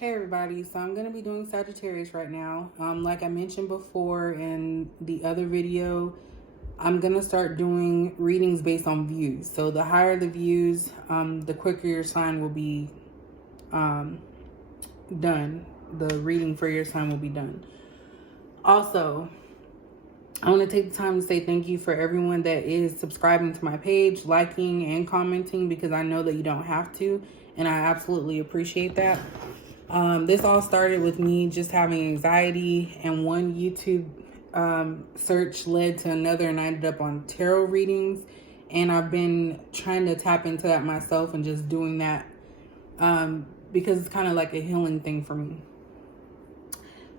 Hey everybody, so I'm going to be doing Sagittarius right now. Like I mentioned before in the other video, I'm going to start doing readings based on views. So the higher the views, the quicker your sign will be done. The reading for your sign will be done. Also, I want to take the time to say thank you for everyone that is subscribing to my page, liking and commenting, because I know that you don't have to, and I absolutely appreciate that. This all started with me just having anxiety, and one YouTube search led to another, and I ended up on tarot readings, and I've been trying to tap into that myself and just doing that because it's kind of like a healing thing for me.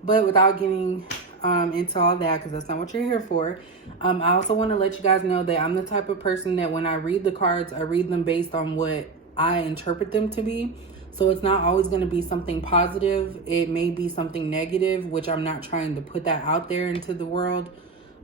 But without getting into all that, because that's not what you're here for, I also want to let you guys know that I'm the type of person that when I read the cards, I read them based on what I interpret them to be. So it's not always going to be something positive. It may be something negative, which I'm not trying to put that out there into the world.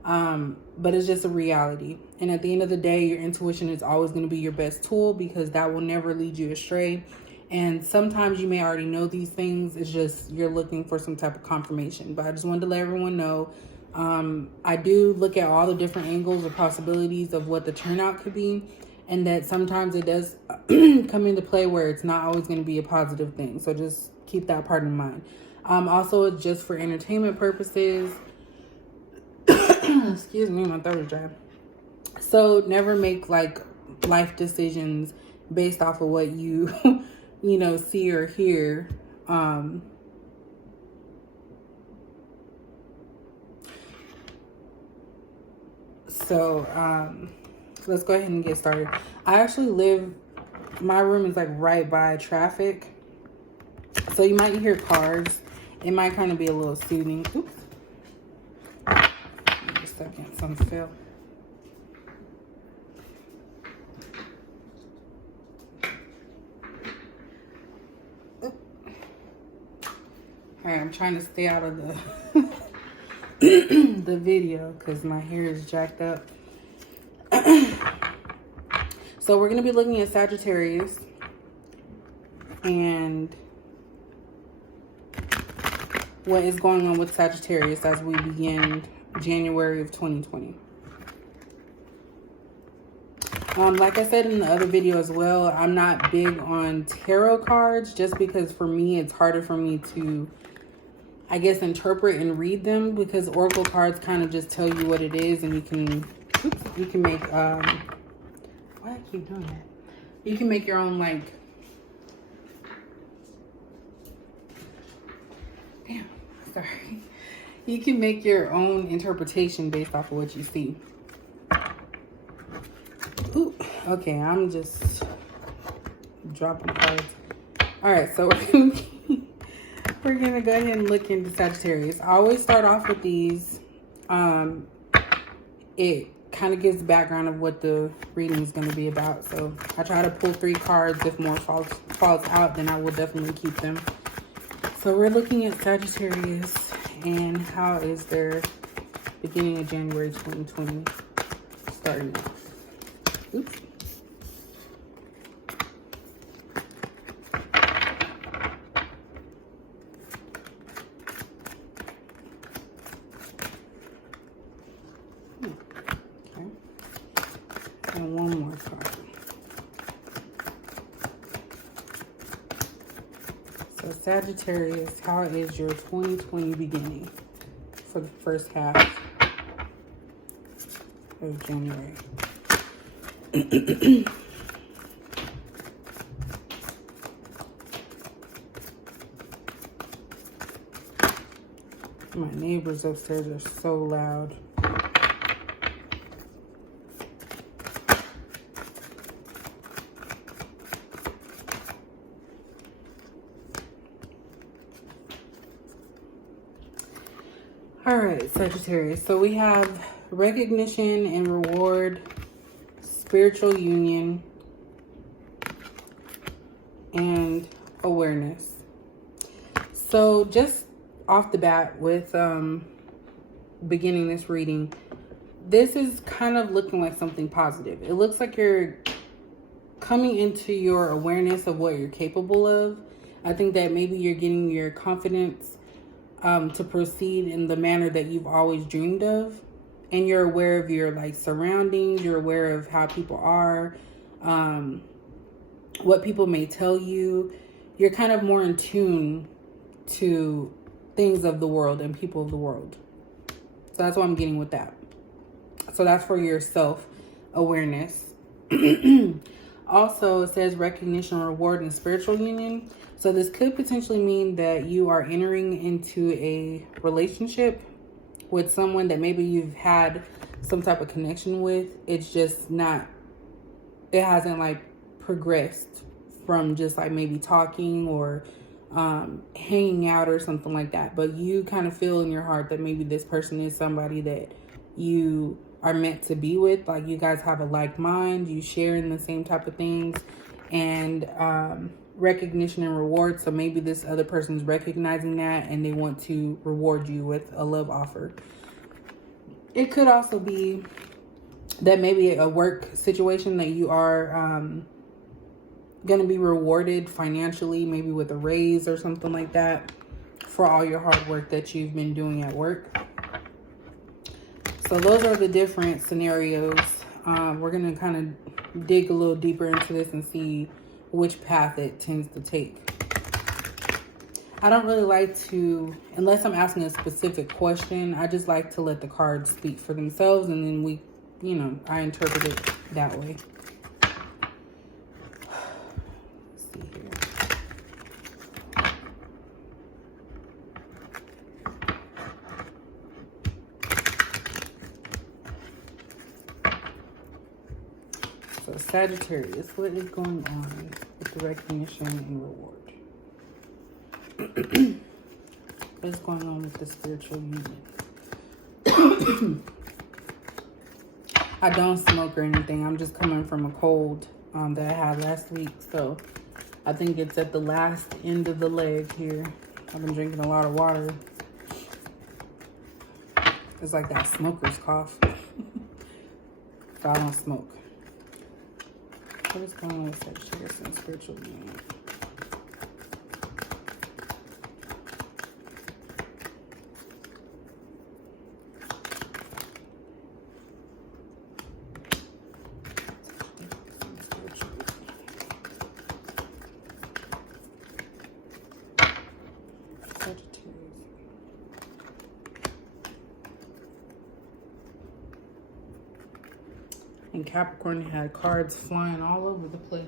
But it's just a reality. And at the end of the day, your intuition is always going to be your best tool, because that will never lead you astray. And sometimes you may already know these things. It's just you're looking for some type of confirmation. But I just wanted to let everyone know, I do look at all the different angles or possibilities of what the turnout could be. And that sometimes it does come into play where it's not always going to be a positive thing. So just keep that part in mind. Also, it's just for entertainment purposes. Excuse me, my throat is dry. So never make like life decisions based off of what you, see or hear. Let's go ahead and get started. I actually my room is like right by traffic. So you might hear cars. It might kind of be a little soothing. Oops. Wait a second, something fell. Alright, I'm trying to stay out of the video because my hair is jacked up. So we're going to be looking at Sagittarius and what is going on with Sagittarius as we begin January of 2020. Like I said in the other video as well, I'm not big on tarot cards just because for me it's harder for me to, I guess, interpret and read them, because oracle cards kind of just tell you what it is, and you can make why I keep doing that? You can make your own, like, sorry. You can make your own interpretation based off of what you see. Ooh, okay, I'm just dropping cards. All right, so we're gonna go ahead and look into Sagittarius. I always start off with these. It kind of gives the background of what the reading is going to be about. So I try to pull 3 cards. If more falls out, then I will definitely keep them. So we're looking at Sagittarius and how is their beginning of January 2020 starting off. Oops. And one more card. So Sagittarius, how is your 2020 beginning for the first half of January? My neighbors upstairs are so loud. All right, Sagittarius. So we have recognition and reward, spiritual union, and awareness. So just off the bat with beginning this reading, this is kind of looking like something positive. It looks like you're coming into your awareness of what you're capable of. I think that maybe you're getting your confidence to proceed in the manner that you've always dreamed of. And you're aware of your like surroundings. You're aware of how people are, what people may tell you. You're kind of more in tune to things of the world and people of the world. So that's what I'm getting with that. So that's for your self-awareness. Also, it says recognition, reward, and spiritual union. So this could potentially mean that you are entering into a relationship with someone that maybe you've had some type of connection with. It's just not, it hasn't like progressed from just like maybe talking or hanging out or something like that. But you kind of feel in your heart that maybe this person is somebody that you are meant to be with. Like you guys have a like mind, you share in the same type of things, and recognition and reward. So maybe this other person is recognizing that and they want to reward you with a love offer. It could also be that maybe a work situation that you are going to be rewarded financially, maybe with a raise or something like that, for all your hard work that you've been doing at work. So those are the different scenarios. We're going to kind of dig a little deeper into this and see which path it tends to take. I don't really like to, unless I'm asking a specific question, I just like to let the cards speak for themselves, and then I interpret it that way. Let's see here. So Sagittarius, what is going on with the recognition and reward? What is going on with the spiritual union? I don't smoke or anything. I'm just coming from a cold that I had last week. So I think it's at the last end of the leg here. I've been drinking a lot of water. It's like that smoker's cough. So I don't smoke. What is going on with Sagittarius and spiritual union? And Capricorn had cards flying all over the place.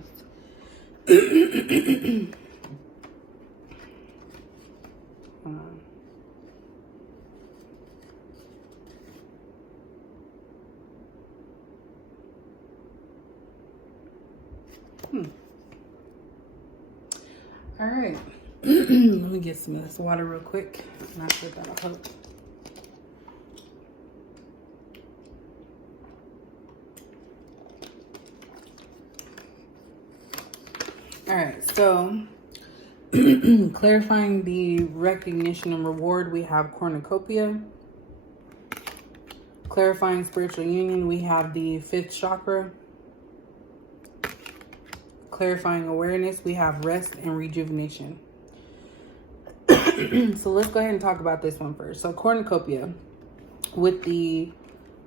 All right. Let me get some of this water real quick. Not sure that'll help. All right, so clarifying the recognition and reward, we have cornucopia. Clarifying spiritual union, we have the 5th chakra. Clarifying awareness, we have rest and rejuvenation. So let's go ahead and talk about this one first. So cornucopia with the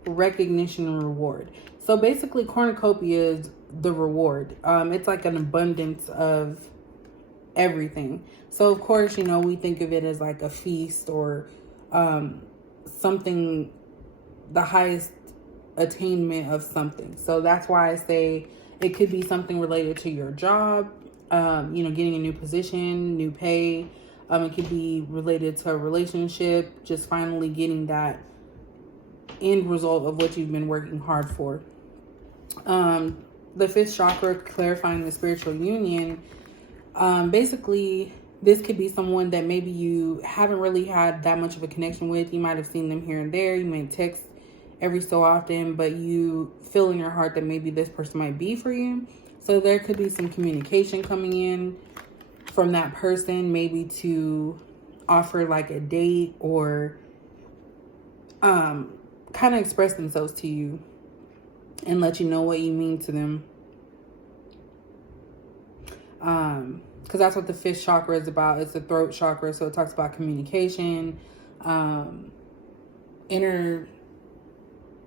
recognition and reward. So basically cornucopia is the reward. It's like an abundance of everything. So of course, we think of it as like a feast or something, the highest attainment of something. So that's why I say it could be something related to your job, getting a new position, new pay. It could be related to a relationship, just finally getting that end result of what you've been working hard for. The 5th chakra, clarifying the spiritual union. Basically, this could be someone that maybe you haven't really had that much of a connection with. You might have seen them here and there. You may text every so often, but you feel in your heart that maybe this person might be for you. So there could be some communication coming in from that person, maybe to offer like a date or kind of express themselves to you and let you know what you mean to them. because that's what the fifth chakra is about. It's the throat chakra. So it talks about communication, inner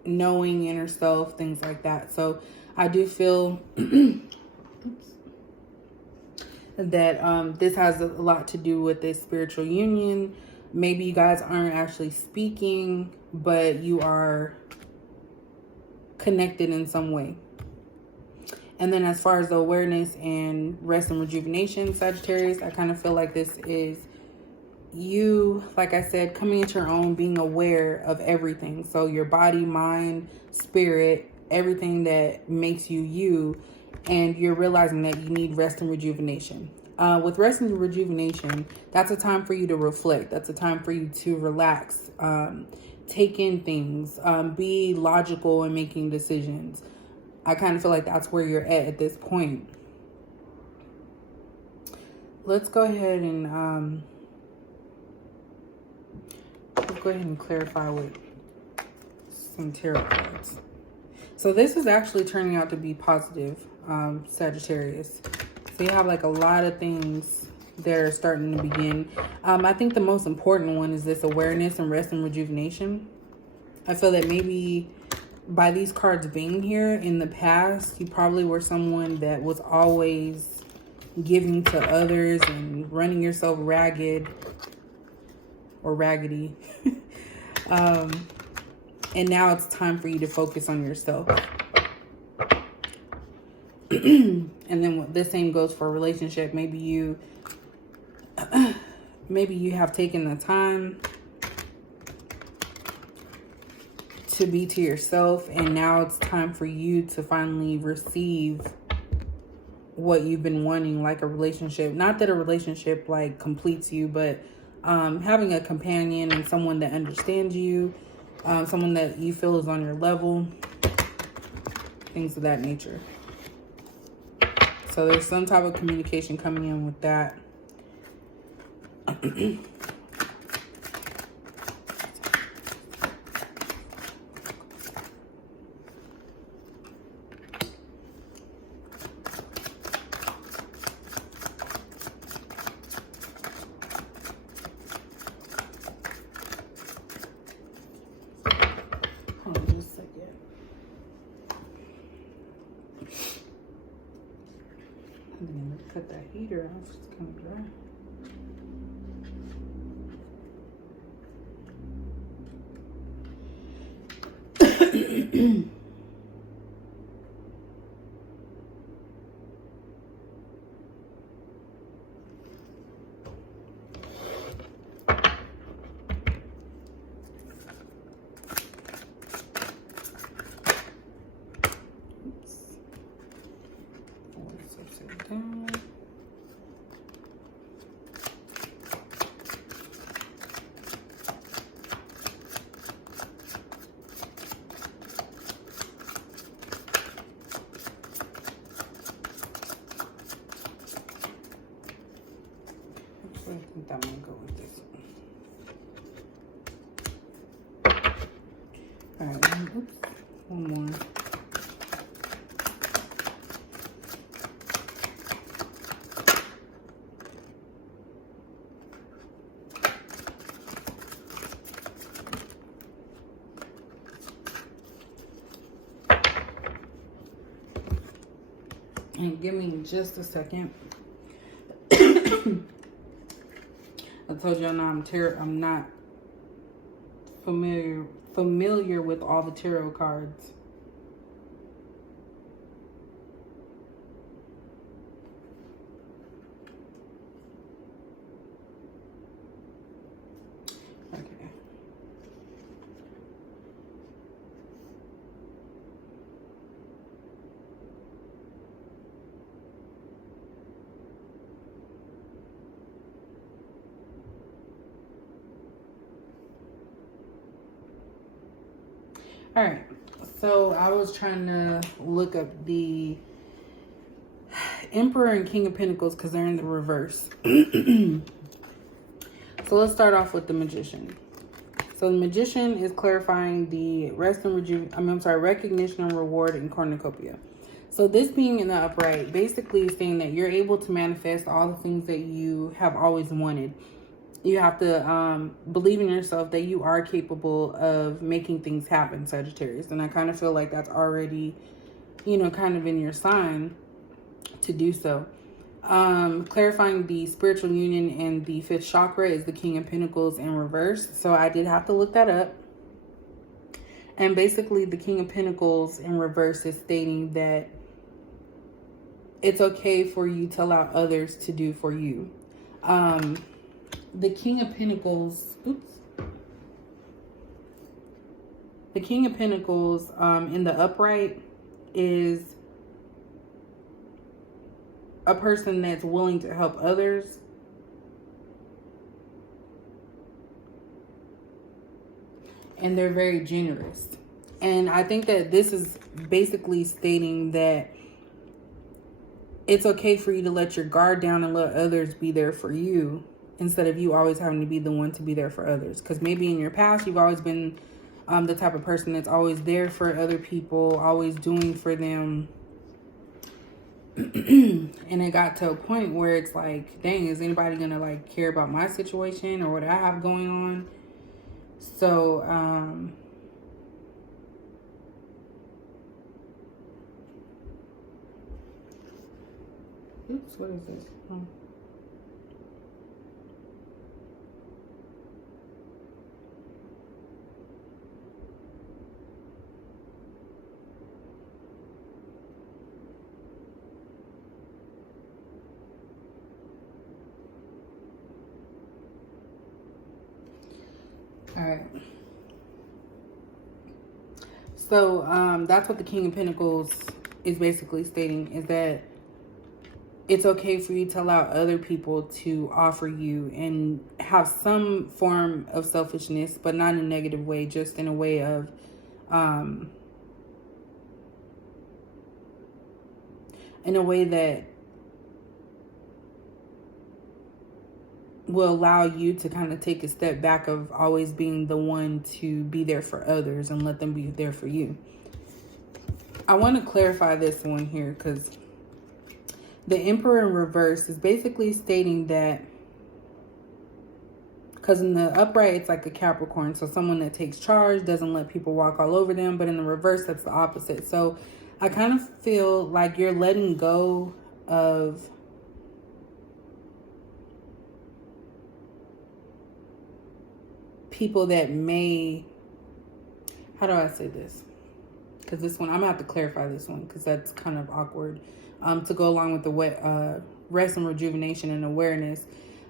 knowing, inner self, things like that. So I do feel that this has a lot to do with this spiritual union. Maybe you guys aren't actually speaking, but you are connected in some way. And then as far as the awareness and rest and rejuvenation, Sagittarius, I kind of feel like this is you, like I said, coming into your own, being aware of everything. So your body, mind, spirit, everything that makes you you, and you're realizing that you need rest and rejuvenation. With rest and rejuvenation, that's a time for you to reflect. That's a time for you to relax, take in things, be logical in making decisions. I kind of feel like that's where you're at this point. Let's go ahead and clarify with some tarot cards. So this is actually turning out to be positive, Sagittarius. So you have like a lot of things that are starting to begin. I think the most important one is this awareness and rest and rejuvenation. I feel that maybe by these cards being here in the past, you probably were someone that was always giving to others and running yourself ragged or raggedy. And now it's time for you to focus on yourself. And then the same goes for a relationship. Maybe you have taken the time to be to yourself, and now it's time for you to finally receive what you've been wanting, like a relationship. Not that a relationship like completes you, but having a companion and someone that understands you, someone that you feel is on your level, things of that nature. So there's some type of communication coming in with that. Hold on just a second. I'm going to cut that heater off. It's kind of dry. I think I'm gonna go with this one. All right, oops, one more. And give me just a second. I told y'all now I'm not familiar with all the tarot cards. Okay. All right, so I was trying to look up the Emperor and King of Pentacles because they're in the reverse. So let's start off with the Magician. So the Magician is clarifying the recognition and reward in cornucopia. So this being in the upright basically is saying that you're able to manifest all the things that you have always wanted. You have to believe in yourself that you are capable of making things happen, Sagittarius. And I kind of feel like that's already, you know, kind of in your sign to do so. Clarifying the spiritual union and the 5th chakra is the King of Pentacles in reverse. So I did have to look that up. And basically the King of Pentacles in reverse is stating that it's okay for you to allow others to do for you. The King of Pentacles, the King of Pentacles in the upright is a person that's willing to help others. And they're very generous. And I think that this is basically stating that it's okay for you to let your guard down and let others be there for you, instead of you always having to be the one to be there for others. Because maybe in your past, you've always been the type of person that's always there for other people, always doing for them. And it got to a point where it's like, dang, is anybody going to like care about my situation or what I have going on? So, oops, what is this? Oh. All right. So that's what the King of Pentacles is basically stating, is that it's okay for you to allow other people to offer you and have some form of selfishness, but not in a negative way, just in a way of that will allow you to kind of take a step back of always being the one to be there for others and let them be there for you. I want to clarify this one here, because the Emperor in reverse is basically stating that, because in the upright, it's like a Capricorn. So someone that takes charge, doesn't let people walk all over them. But in the reverse, that's the opposite. So I kind of feel like you're letting go of people that may, how do I say this? Because this one, I'm gonna have to clarify this one, because that's kind of awkward. To go along with the rest and rejuvenation and awareness.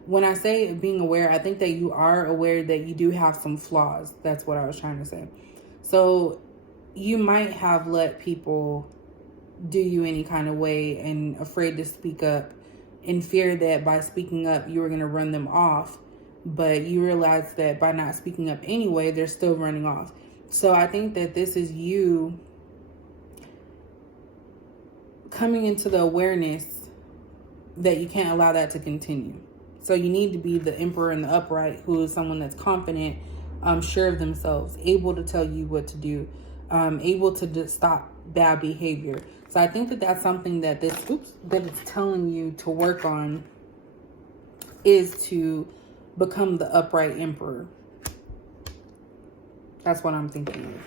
When I say being aware, I think that you are aware that you do have some flaws. That's what I was trying to say. So you might have let people do you any kind of way and afraid to speak up, in fear that by speaking up, you were going to run them off. But you realize that by not speaking up anyway, they're still running off. So I think that this is you coming into the awareness that you can't allow that to continue. So you need to be the Emperor in the upright, who is someone that's confident, sure of themselves, able to tell you what to do, able to stop bad behavior. So I think that that's something that that it's telling you to work on, is to become the upright Emperor. That's what I'm thinking of.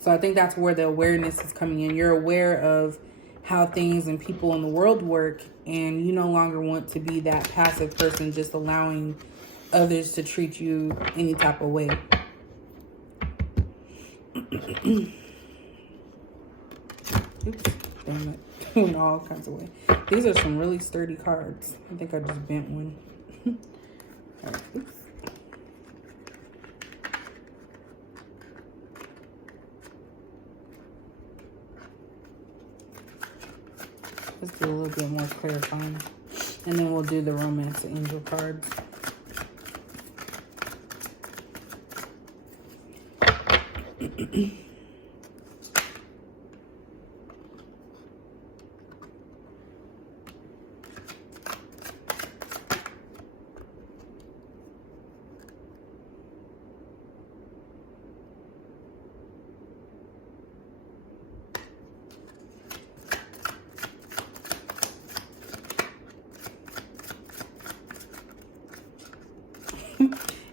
So I think that's where the awareness is coming in. You're aware of how things and people in the world work, and you no longer want to be that passive person just allowing others to treat you any type of way. Oops, damn it. In all kinds of ways. These are some really sturdy cards. I think I just bent one. All right, oops. Let's do a little bit more clarifying. And then we'll do the romance angel cards.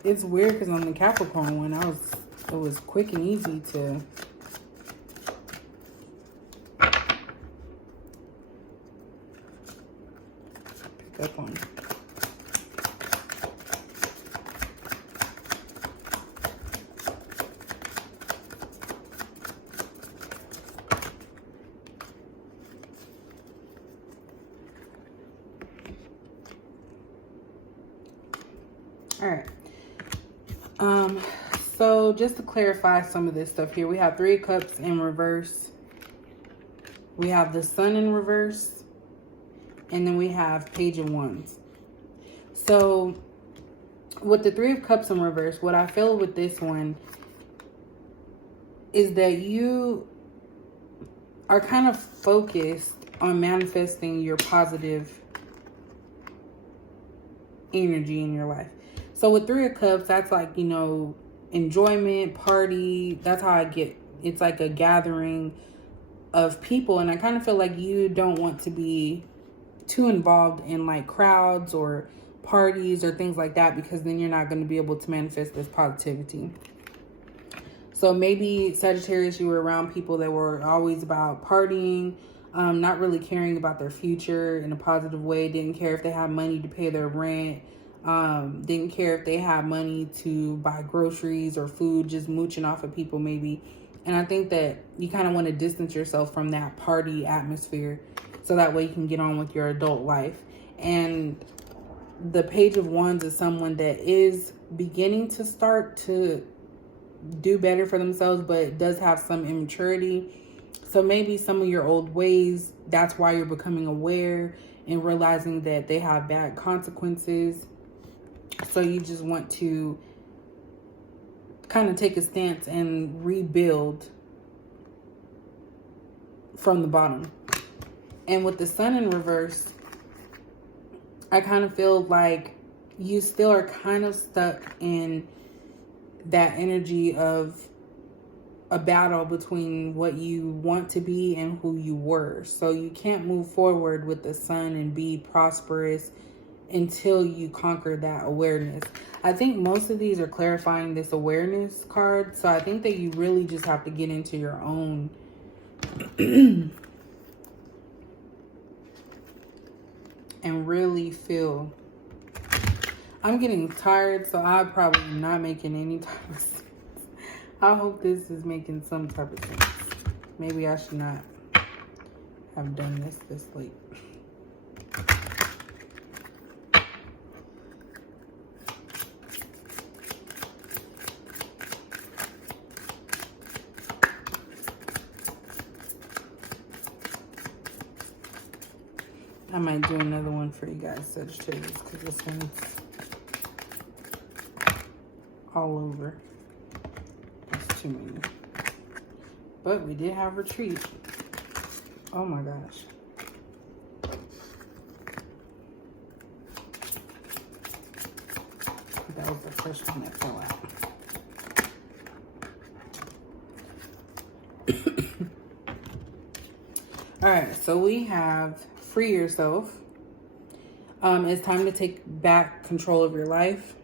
It's weird because on the Capricorn one, it was quick and easy to pick up on. All right. So just to clarify some of this stuff here, we have 3 of Cups in reverse. We have the Sun in reverse. And then we have Page of Wands. So with the 3 of Cups in reverse, what I feel with this one is that you are kind of focused on manifesting your positive energy in your life. So with 3 of Cups, that's like, you know, enjoyment, party. That's how I get. It's like a gathering of people. And I kind of feel like you don't want to be too involved in like crowds or parties or things like that, because then you're not going to be able to manifest this positivity. So maybe Sagittarius, you were around people that were always about partying, not really caring about their future in a positive way, didn't care if they had money to pay their rent, didn't care if they had money to buy groceries or food, just mooching off of people maybe. And I think that you kind of want to distance yourself from that party atmosphere so that way you can get on with your adult life. And the Page of Wands is someone that is beginning to start to do better for themselves, but does have some immaturity. So maybe some of your old ways, that's why you're becoming aware and realizing that they have bad consequences. So you just want to kind of take a stance and rebuild from the bottom. And with the Sun in reverse, I kind of feel like you still are kind of stuck in that energy of a battle between what you want to be and who you were. So you can't move forward with the Sun and be prosperous until you conquer that awareness. I think most of these are clarifying this awareness card. So I think that you really just have to get into your own and really feel. I'm getting tired, so I'm probably not making any type of sense. I hope this is making some type of sense. Maybe I should not have done this late. I might do another one for you guys, Sagittarius, because this one's all over. That's too many. But we did have retreat. Oh my gosh. That was the first one that fell out. All right, so we have free yourself. It's time to take back control of your life.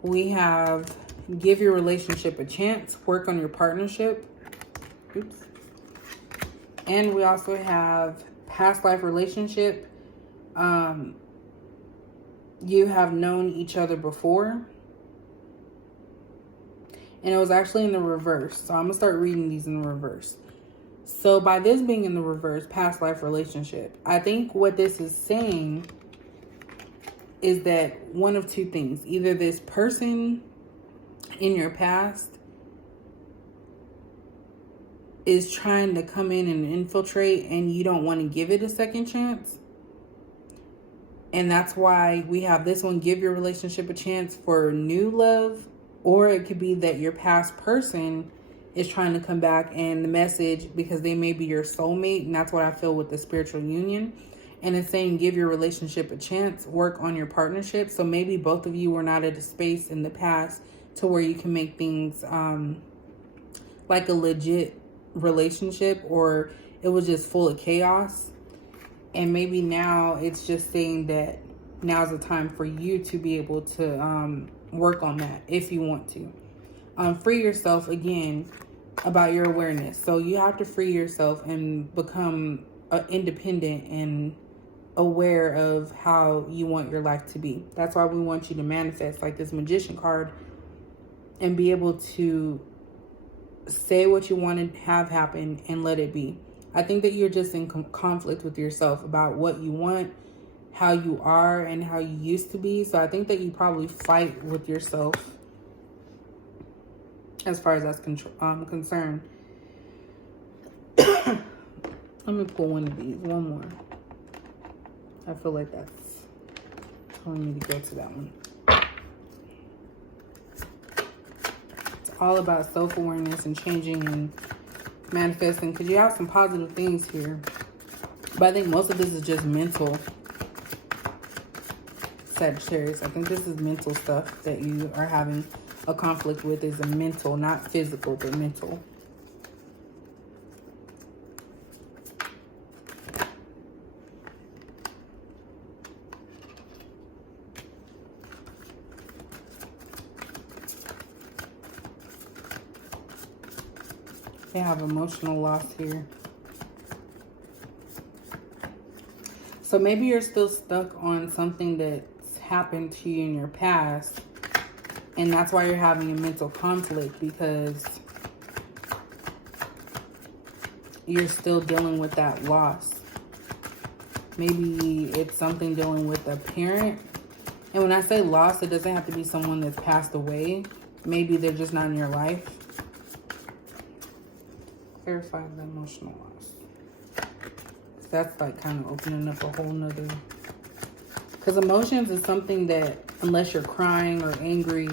We have give your relationship a chance, work on your partnership. Oops. And we also have past life relationship. You have known each other before. And it was actually in the reverse. So I'm going to start reading these in the reverse. So by this being in the reverse, past life relationship, I think what this is saying is that one of two things. Either this person in your past is trying to come in and infiltrate and you don't want to give it a second chance. And that's why we have this one, give your relationship a chance for new love. Or it could be that your past person is trying to come back and the message, because they may be your soulmate. And that's what I feel with the spiritual union. And it's saying give your relationship a chance, work on your partnership. So maybe both of you were not at a space in the past to where you can make things like a legit relationship, or it was just full of chaos. And maybe now it's just saying that now's the time for you to be able to work on that if you want to. Free yourself again about your awareness. So you have to free yourself and become independent and aware of how you want your life to be. That's why we want you to manifest like this Magician card and be able to say what you want to have happen and let it be. I think that you're just in conflict with yourself about what you want, how you are, and how you used to be. So I think that you probably fight with yourself as far as that's concerned. Let me pull one of these. One more. I feel like that's telling me to go to that one. It's all about self-awareness and changing and manifesting, because you have some positive things here. But I think most of this is just mental, Sagittarius. I think this is mental stuff that you are having a conflict with, is a mental, not physical, but mental. They have emotional loss here. So maybe you're still stuck on something that's happened to you in your past, and that's why you're having a mental conflict, because you're still dealing with that loss. Maybe it's something dealing with a parent. And when I say loss, it doesn't have to be someone that's passed away. Maybe they're just not in your life. Clarify the emotional loss. That's like kind of opening up a whole nother. Because emotions is something that, unless you're crying or angry,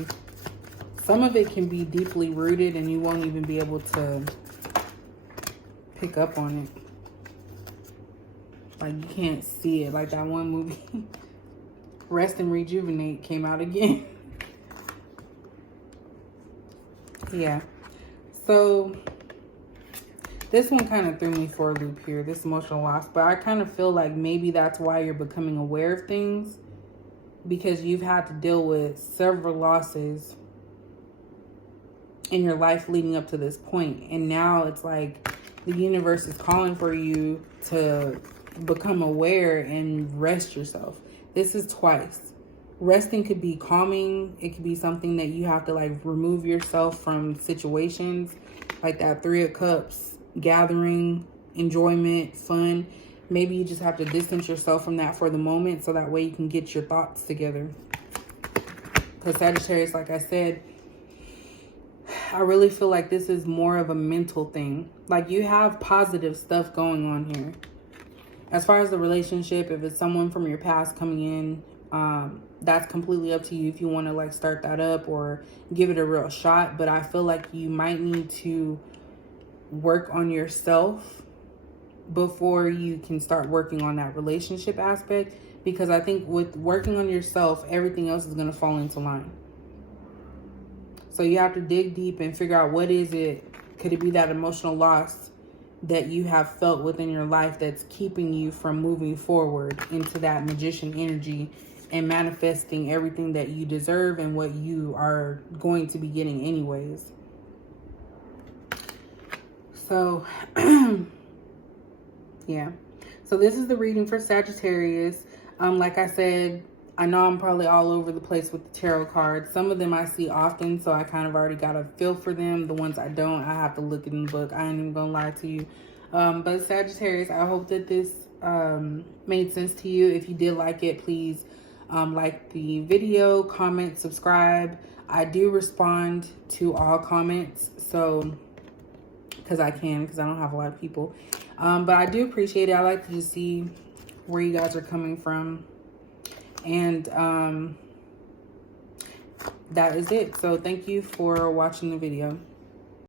some of it can be deeply rooted and you won't even be able to pick up on it. Like, you can't see it. Like that one movie, Rest and Rejuvenate, came out again. Yeah. So this one kind of threw me for a loop here, this emotional loss. But I kind of feel like maybe that's why you're becoming aware of things, because you've had to deal with several losses in your life leading up to this point. And now it's like the universe is calling for you to become aware and rest yourself. This is twice. Resting could be calming. It could be something that you have to like remove yourself from situations, like that Three of Cups, gathering, enjoyment, fun. Maybe you just have to distance yourself from that for the moment, so that way you can get your thoughts together. Because Sagittarius, like I said, I really feel like this is more of a mental thing. Like, you have positive stuff going on here. As far as the relationship, if it's someone from your past coming in, that's completely up to you if you want to like start that up or give it a real shot. But I feel like you might need to work on yourself before you can start working on that relationship aspect, because I think with working on yourself, everything else is going to fall into line. So you have to dig deep and figure out, what is it? Could it be that emotional loss that you have felt within your life that's keeping you from moving forward into that Magician energy and manifesting everything that you deserve and what you are going to be getting anyways? So, yeah. So this is the reading for Sagittarius. Like I said, I know I'm probably all over the place with the tarot cards. Some of them I see often, so I kind of already got a feel for them. The ones I don't, I have to look in the book. I ain't even gonna lie to you. But Sagittarius, I hope that this made sense to you. If you did like it, please like the video, comment, subscribe. I do respond to all comments, so because I don't have a lot of people. But I do appreciate it. I like to just see where you guys are coming from. And that is it. So thank you for watching the video.